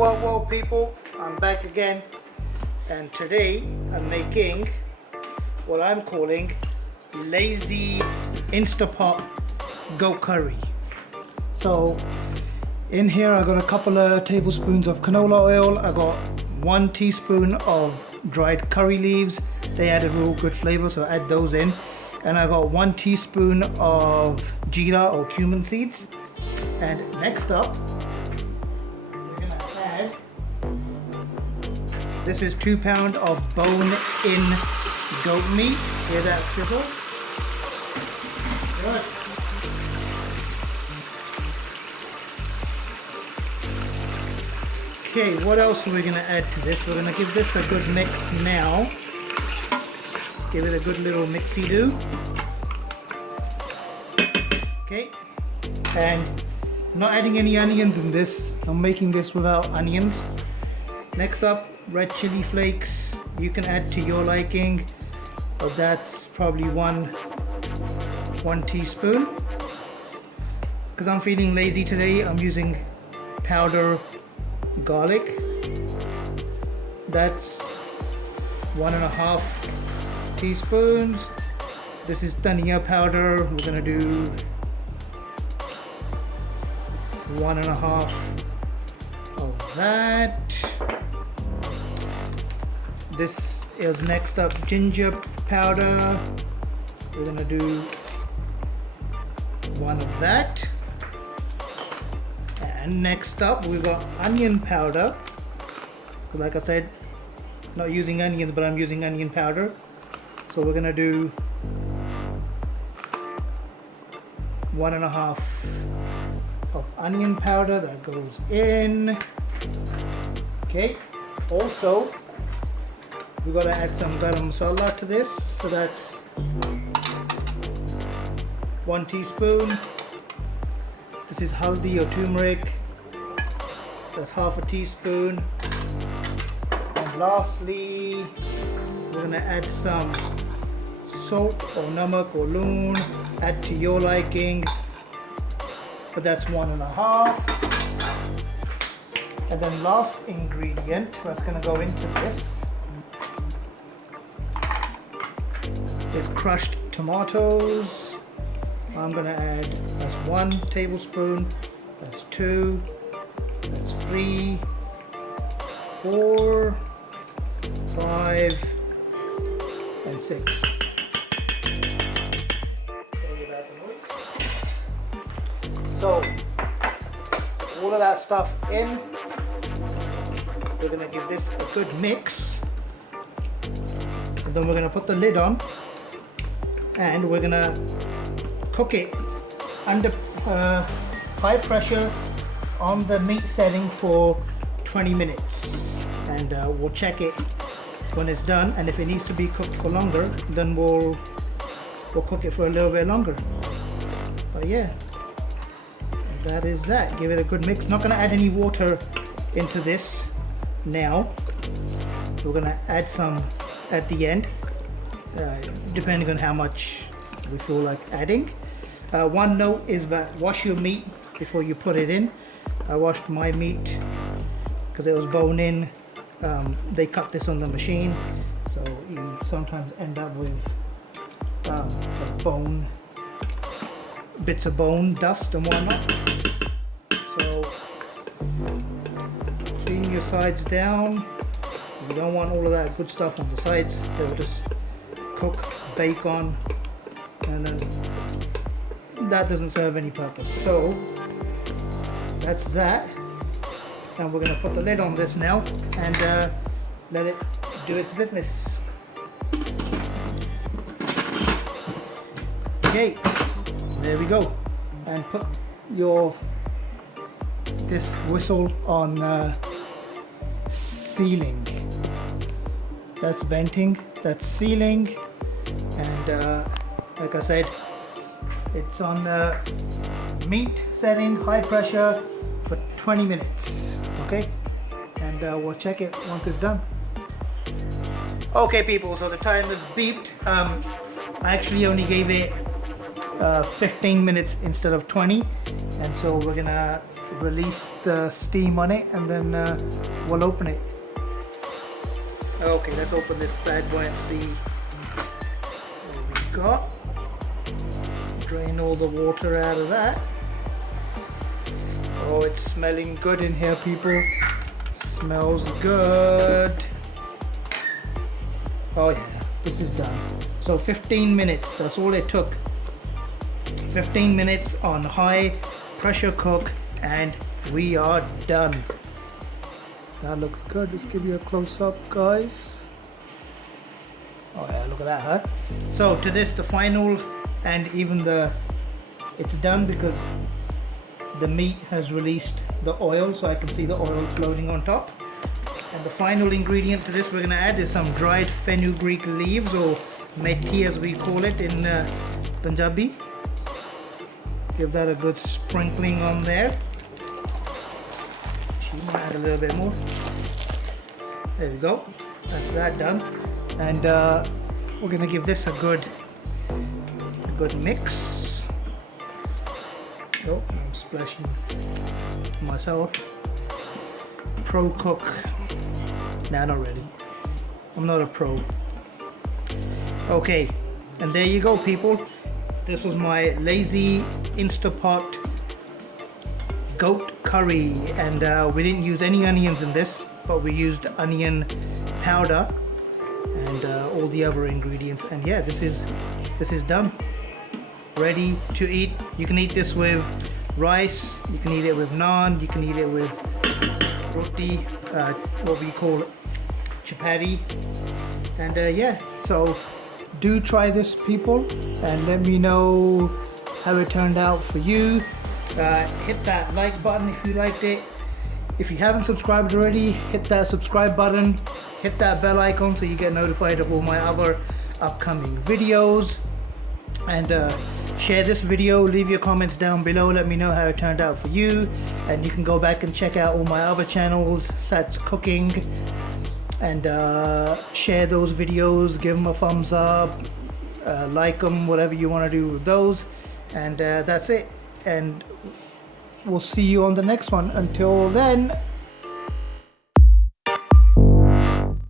Whoa people, I'm back again, and today I'm making what I'm calling lazy Instapot goat curry. So in here I got a couple of tablespoons of canola oil, I got 1 teaspoon of dried curry leaves. They add a real good flavor, so add those in. And I got 1 teaspoon of jeera or cumin seeds. And next up, we're gonna add, this is 2 pounds of bone-in goat meat. Hear that sizzle? Good. Okay, what else are we gonna add to this? We're gonna give this a good mix now. Just give it a good little mixy-do. Okay, and not adding any onions in this. I'm making this without onions. Next up, red chili flakes. You can add to your liking, but that's probably one teaspoon. Because I'm feeling lazy today, I'm using powder garlic. That's 1.5 teaspoons. This is dhania powder. We're gonna do 1.5 of that. This is next up ginger powder. We're gonna do 1 of that. And next up we've got onion powder. Like I said, not using onions, but I'm using onion powder. So we're gonna do 1.5 of onion powder that goes in. Okay, also we gotta add some garam masala to this, so that's 1 teaspoon. This is haldi or turmeric, that's 1/2 teaspoon. And lastly we're gonna add some salt or namak or loon, add to your liking, but that's 1.5. And then last ingredient that's going to go into this is crushed tomatoes. I'm going to add, that's 1 tablespoon, that's 2, that's 3, 4, 5, and 6. So all of that stuff in, we're going to give this a good mix, and then we're going to put the lid on and we're going to cook it under high pressure on the meat setting for 20 minutes, and we'll check it when it's done, and if it needs to be cooked for longer, then we'll cook it for a little bit longer. But yeah, that is that. Give it a good mix. Not going to add any water into this now. We're going to add some at the end, depending on how much we feel like adding. One note is that wash your meat before you put it in. I washed my meat because it was bone in. They cut this on the machine, so you sometimes end up with the bone, bits of bone, dust and whatnot. So clean your sides down. You don't want all of that good stuff on the sides. They'll just cook, bake on, and then that doesn't serve any purpose. So that's that, and we're going to put the lid on this now and let it do its business. Okay, there we go. And put this whistle on sealing. That's venting, that's sealing, and like I said, it's on meat setting, high pressure for 20 minutes. Okay, and we'll check it once it's done. Okay people, so the time is beeped. I actually only gave it 15 minutes instead of 20, and so we're gonna release the steam on it, and then we'll open it. Okay, let's open this bad boy and see what we got. Drain all the water out of that. Oh, it's smelling good in here, people. Smells good. Oh yeah, this is done. So 15 minutes, that's all it took. 15 minutes on high pressure cook and we are done. That looks good. Let's give you a close-up, guys. Oh yeah, look at that, huh? So to this, the final, and even it's done because the meat has released the oil, so I can see the oil floating on top. And the final ingredient to this we're going to add is some dried fenugreek leaves, or methi as we call it in Punjabi. Give that a good sprinkling on there. Add a little bit more. There we go. That's that done. And we're going to give this a good mix. Oh, I'm splashing myself. Pro cook. Nah, not really. I'm not a pro. Okay, and there you go, people. This was my lazy Instapot goat curry, and we didn't use any onions in this, but we used onion powder and all the other ingredients. And yeah, this is done, ready to eat. You can eat this with rice, you can eat it with naan, you can eat it with roti, what we call chapati. And yeah, so do try this, people, and let me know how it turned out for you. Hit that like button if you liked it. If you haven't subscribed already, hit that subscribe button, hit that bell icon so you get notified of all my other upcoming videos. And share this video, leave your comments down below, let me know how it turned out for you. And you can go back and check out all my other channels, Sat's Cooking, and share those videos, give them a thumbs up, like them, whatever you want to do with those. And that's it, and we'll see you on the next one. Until then,